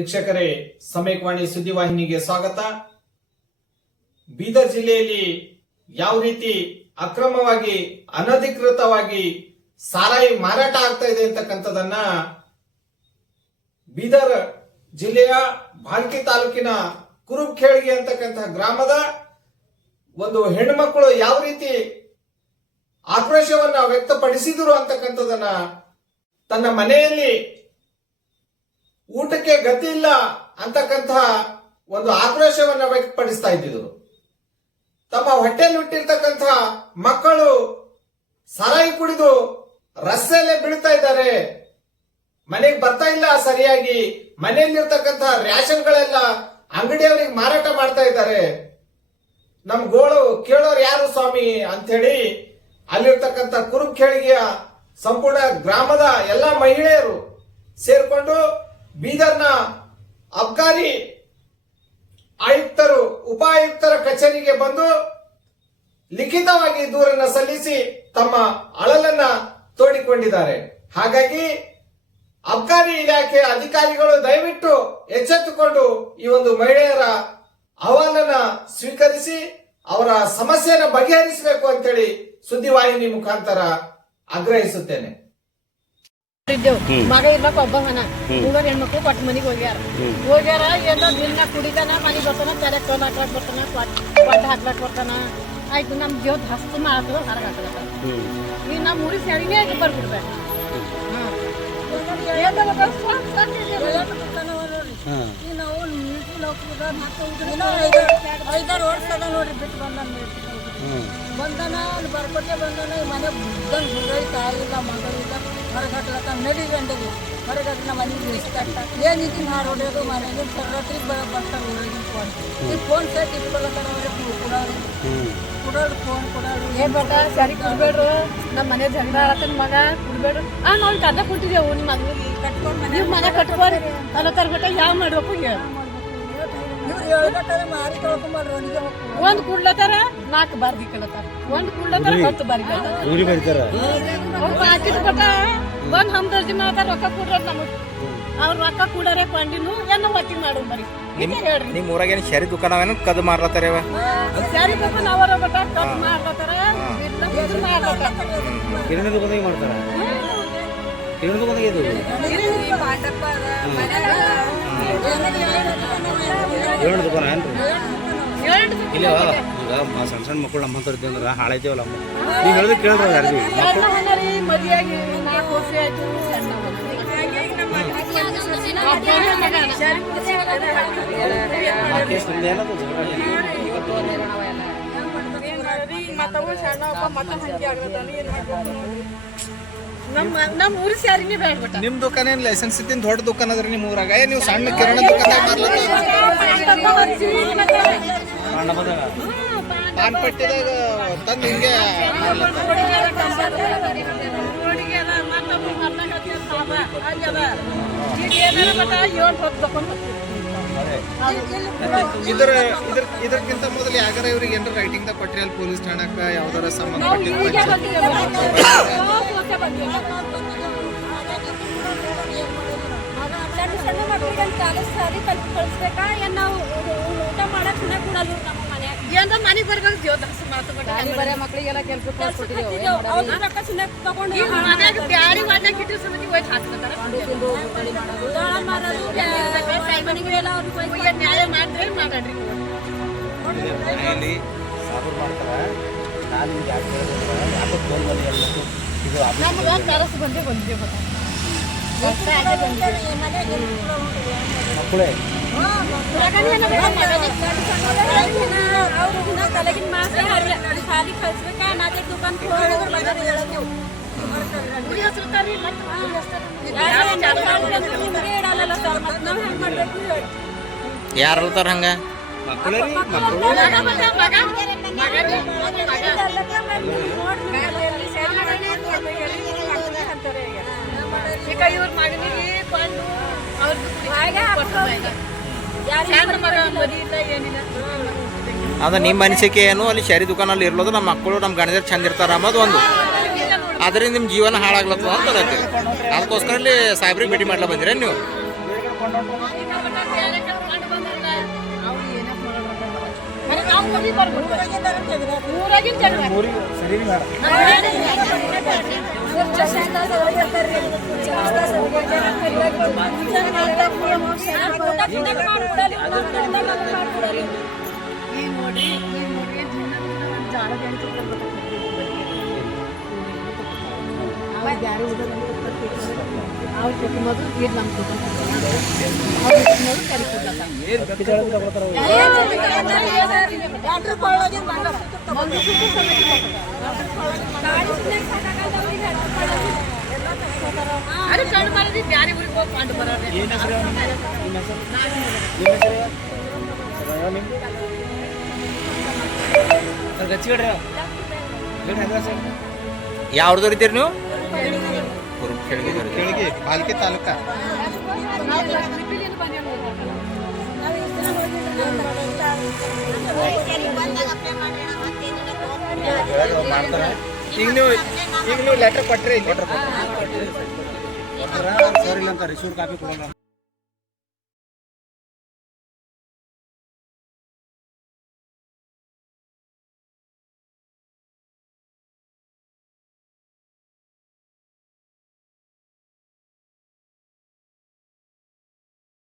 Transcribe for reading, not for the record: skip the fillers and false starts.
ವೀಕ್ಷಕರೇ, ಸಮಯವಾಣಿ ಸುದ್ದಿವಾಹಿನಿಗೆ ಸ್ವಾಗತ. ಬೀದರ್ ಜಿಲ್ಲೆಯಲ್ಲಿ ಯಾವ ರೀತಿ ಅಕ್ರಮವಾಗಿ ಅನಧಿಕೃತವಾಗಿ ಸಾರಾಯಿ ಮಾರಾಟ ಆಗ್ತಾ ಇದೆ ಅಂತಕ್ಕಂಥದನ್ನ ಬೀದರ್ ಜಿಲ್ಲೆಯ ಭಾಲ್ಕಿ ತಾಲೂಕಿನ ಕುರುಬಖೇಳಿಗೆ ಅಂತಕ್ಕಂಥ ಗ್ರಾಮದ ಒಂದು ಹೆಣ್ಮಕ್ಕಳು ಯಾವ ರೀತಿ ಆಕ್ರೋಶವನ್ನ ವ್ಯಕ್ತಪಡಿಸಿದ್ರು ಅಂತಕ್ಕಂಥದನ್ನ ತನ್ನ ಮನೆಯಲ್ಲಿ ಊಟಕ್ಕೆ ಗತಿ ಇಲ್ಲ ಅಂತಕ್ಕಂಥ ಒಂದು ಆಕ್ರೋಶವನ್ನ ವ್ಯಕ್ತಪಡಿಸ್ತಾ ಇದ್ದಿದ್ರು. ತಮ್ಮ ಹೊಟ್ಟೆಯಲ್ಲಿ ಹುಟ್ಟಿರ್ತಕ್ಕಂಥ ಮಕ್ಕಳು ಸಾರಾಯಿ ಕುಡಿದು ರಸ್ತೆಯಲ್ಲೇ ಬೀಳ್ತಾ ಇದ್ದಾರೆ, ಮನೆಗೆ ಬರ್ತಾ ಇಲ್ಲ, ಸರಿಯಾಗಿ ಮನೆಯಲ್ಲಿರ್ತಕ್ಕಂಥ ರೇಷನ್ಗಳೆಲ್ಲ ಅಂಗಡಿಯವರಿಗೆ ಮಾರಾಟ ಮಾಡ್ತಾ ಇದ್ದಾರೆ. ನಮ್ ಗೋಳು ಕೇಳೋರು ಯಾರು ಸ್ವಾಮಿ ಅಂಥೇಳಿ ಅಲ್ಲಿರ್ತಕ್ಕಂಥ ಕುರುಬಖೇಳಿಗೆಯ ಸಂಪೂರ್ಣ ಗ್ರಾಮದ ಎಲ್ಲ ಮಹಿಳೆಯರು ಸೇರ್ಕೊಂಡು ಬೀದರ್ನ ಅಬ್ಕಾರಿ ಆಯುಕ್ತರು ಉಪಾಯುಕ್ತರ ಕಚೇರಿಗೆ ಬಂದು ಲಿಖಿತವಾಗಿ ದೂರನ್ನ ಸಲ್ಲಿಸಿ ತಮ್ಮ ಅಳಲನ್ನ ತೋಡಿಕೊಂಡಿದ್ದಾರೆ. ಹಾಗಾಗಿ ಅಬ್ಕಾರಿ ಇಲಾಖೆ ಅಧಿಕಾರಿಗಳು ದಯವಿಟ್ಟು ಎಚ್ಚೆತ್ತುಕೊಂಡು ಈ ಒಂದು ಮಹಿಳೆಯರ ಅಹವಾಲನ್ನ ಸ್ವೀಕರಿಸಿ ಅವರ ಸಮಸ್ಯೆಯನ್ನು ಬಗೆಹರಿಸಬೇಕು ಅಂತೇಳಿ ಸುದ್ದಿವಾಹಿನಿ ಮುಖಾಂತರ ಆಗ್ರಹಿಸುತ್ತೇನೆ. ಮಗ ಇರ್ಬೇಕು ಒಬ್ಬವನ ಮೂವರು ಹೆಣ್ಮಕ್ಳು ಕೊಟ್ಟ ಮನಿಗೆ ಹೋಗ್ಯಾರ ಎಲ್ಲ ದಿನ ಕುಡಿದಾನ, ಮನೆಗೆ ಬರ್ತಾನ, ತಲೆ ಟೋಲ್ ಹಾಕ್ಲಾಕ್ ಬರ್ತಾನ, ಕೊಟ್ಟ ಹಾಕ್ಲಾಕ್ ಬರ್ತಾನ. ಆಯ್ತು ನಮ್ ಜೀವದ ಹಸ್ತು ಮಾತ್ರ ಹೊರಗೆ ಹಾಕ್ಲತ್ತ. ಈಗ ನಮ್ಮ ಊರಿಗೆ ಸರಿನೇ ಆಗಿ ಬರ್ಬಿಡ್ಬೇಕು. ಐದಾರು ವರ್ಷ ಅದ ನೋಡ್ರಿ ಬಿಟ್ಟು ಬಂದನ ಬರ್ಕೊಟ್ಟೆ ಬಂದನ. ಮನೆ ಬುದ್ಧಂಗೆ ಬುಡೈತ ಆಗಿಲ್ಲ, ಮಗಳಿಲ್ಲ, ಹೊರಗೆ ಹಾಕ್ಲತ್ತ. ನಡಿ ಗಂಟೆಗೆ ಹೊರಗೆ ಹಾಕಿ ಮನೆಗೆ ಇಷ್ಟ ಏನಿದ್ದು ಮಾಡಿ ಹೊಡೆಯೋದು ಮನೆಗೆ ರಾತ್ರಿಗೆ ಬರ್ತಾರೆ. ಈ ಫೋನ್ ಸೆಟ್ ಇಟ್ಕೊಳತ್ತಾರ ಕೊಡೋರು ಫೋನ್ ಕೊಡೋರು ಏನ್ ಬಟ್ಟ ಸರಿ ಕೊಡ್ಬೇಡ್ರು. ನಮ್ಮ ಮನೆ ಜಗಳ ಆಡತ್ತನ ಮಗ ಕೊಡ್ಬೇಡ್ರು. ನಾವು ಕದ ಕೊಟ್ಟಿದ್ದೇವು ನಿಮ್ಮ ಮಗಳಿಗೆ ಕಟ್ಕೊಂಡು ನೀವು ಮನೆ ಕಟ್ಕೋರಿ ಅನ್ನತ್ತಾರ. ಬಟ್ಟ ಯಾವ ಮಾಡ್ಬೇಕು ಹೇಳಿ ಒಂದ್ ಕುಡ್ಲತ್ತಾರ, 4 ಬಾರ್ಗಿ ಕಲತಾರ. ಒಂದ್ ಕುಡ್ಲತ್ತಾರ, 10 ಬಾರ್ಗಿ ಹಾಕಿದ್ ಬಟ್ಟ ಒಂದ್ ಹಮ್ದರ್ಜಿ ಮಾಡ್ತಾರ. ರೊಕ್ಕ ಕೊಡ್ರ ನಮಗ್ ಅವ್ರ ರೊಕ್ಕ ಕೂಡಾರೆ ಕೊಂಡಿನು ಏನೋ ಹೊಟ್ಟಿ ಮಾಡು ಬರೀ ಹೇಳ್ರಿ. ನಿಮ್ ಊರಾಗ ಏನ್ ಶರಿ ದುಕಾನ ಕದ್ ಮಾರ್ಲತ್ತಾರ? ಸರಿ ದುಕಾನ ಅವರ ಬಟ್ಟ ಕದ್ ಮಾಡ್ಲತ್ತಾರ, ಮಾಡ್ಲತ್ತಾರ. ಕಿರಣ ದುಕಾನಿಗೆ ಮಾಡ್ತಾರ. ಕಿರಣ ದುಕಾನಿಗೆ ಇದು ಏಳು ದುಕಾನ ಏನ್ರಿ? ಇಲ್ಲ ಈಗ ಸಣ್ಣ ಸಣ್ಣ ಮಕ್ಕಳು ನಮ್ಮಂತವ್ರು ಇದ್ದೆ ಅಂದ್ರೆ ಹಾಳೈತೇವಲ್ಲ. ನೀವು ಹೇಳಿದ್ರೆ ಕೇಳ್ರಿ ಯಾರಿಗೂ ಮದುವೆಯಾಗಿ 4 ವರ್ಷ ಆಯ್ತು. ನಮ್ಮ ಊರು ಸ್ಯಾರಿನೇ ಬೇಡ್ಬಿಟ್ಟ. ನಿಮ್ ದುಕಾನ ಏನ್ ಲೈಸೆನ್ಸ್ ಇದ್ದಿನ ದೊಡ್ಡ ದುಕಾನ ಅದ್ರಿ ನಿಮ್ ಊರಾಗ? ನೀವು ಸಣ್ಣ ಕಿರಣ ದುಕಾನ ಪಾನ್ ಪಟ್ಟಿದಾಗ ತಂದು ಹಿಂಗೆ ಇದಕ್ಕಿಂತ ಮೊದಲು ಯಾಗಾರ ಇವ್ರಿಗೆ ಏನಾರ ರೈಟಿಂಗ್ ದಾಗ ಕೊಟ್ರಿ ಅಲ್ಲಿ ಪೊಲೀಸ್ ಠಾಣಕ್ಕ ಯಾವ್ದಾರ ಸಂಬಂಧಪಟ್ಟಿದ ಸಣ್ಣ ಮಕ್ಕಳಿಗೆ ಕಾಲೇಜ್ ಸಾರಿ ಕಳಿಸ್ಬೇಕಾ? ಏನ್ ನಾವು ಊಟ ಮಾಡಕ್ ಕೊಡಲ್ಲ ನಮ್ಮ ಮನ್ಯಾಗ. ಏನ್ರ ಮನೆಗೆ ಬರ್ಬೇಕು ಜೀವದ ಹಸು ಮಾತು ಬರೀ ಮಕ್ಕಳಿಗೆಲ್ಲ ಕೆಲ್ಸಕ್ಕೆ ತಗೊಂಡು ಮನ್ಯಾಗ ಬ್ಯಾಳಿ ಮಾಡ್ಲಾಕ ಇಟ್ಟು ಸಮಿತಿ ಹೋಯ್ತು ಹಾಕ್ತಾರೆ. ನ್ಯಾಯ ಮಾಡಿದ್ರೆ ಮಾತಾಡ್ರಿ. ನಮ್ಗೆ ಕರಸು ಬಂದೇ ಬಂದಿದೆ ತಲೆಗಿನ ಮಾತ್ರ ಸಾಲಿ ಕಳ್ಸ್ಬೇಕಾ? ನಾಲ್ಕು ದುಕಾನ್ ಯಾರು ಹೇಳ್ತಾರ ಹಂಗ? ಈಗ ಇವ್ರ ಮಗನಿಗೆ ಕೊಂಡು ಅದ ನಿಮ್ಮ ಅನಿಸಿಕೆ ಏನು? ಅಲ್ಲಿ ಶರಿ ದುಕಾನಲ್ಲಿ ಇರ್ಲೋದು ನಮ್ಮ ಮಕ್ಕಳು ನಮ್ಮ ಗಣದೇರ್ ಚಂದ ಇರ್ತಾರ ಅನ್ನೋದು ಒಂದು. ಅದರಿಂದ ನಿಮ್ಮ ಜೀವನ ಹಾಳಾಗ್ಲತ್ತ ಅಂತ ಅದಕ್ಕೋಸ್ಕರ ಇಲ್ಲಿ ಸಾಹೇಬ್ರಿಗೆ ಭೇಟಿ ಮಾಡ್ಲಾ ಬಂದಿರ ನೀವು? ಯಾವ್ದು ಇದ್ದೀರಿ ನೀವು? ಕೆಳಗೆ ಪಾಲ್ಕೆ ತಾಲೂಕ ಈಗ ನೀವು ಲೆಟರ್ ಕೊಟ್ರಿ ಸರ್ ಇಲ್ಲ ಅಂತ ರಿಸೀವ್ ಕಾಪಿ ಕೊಡೋಣ.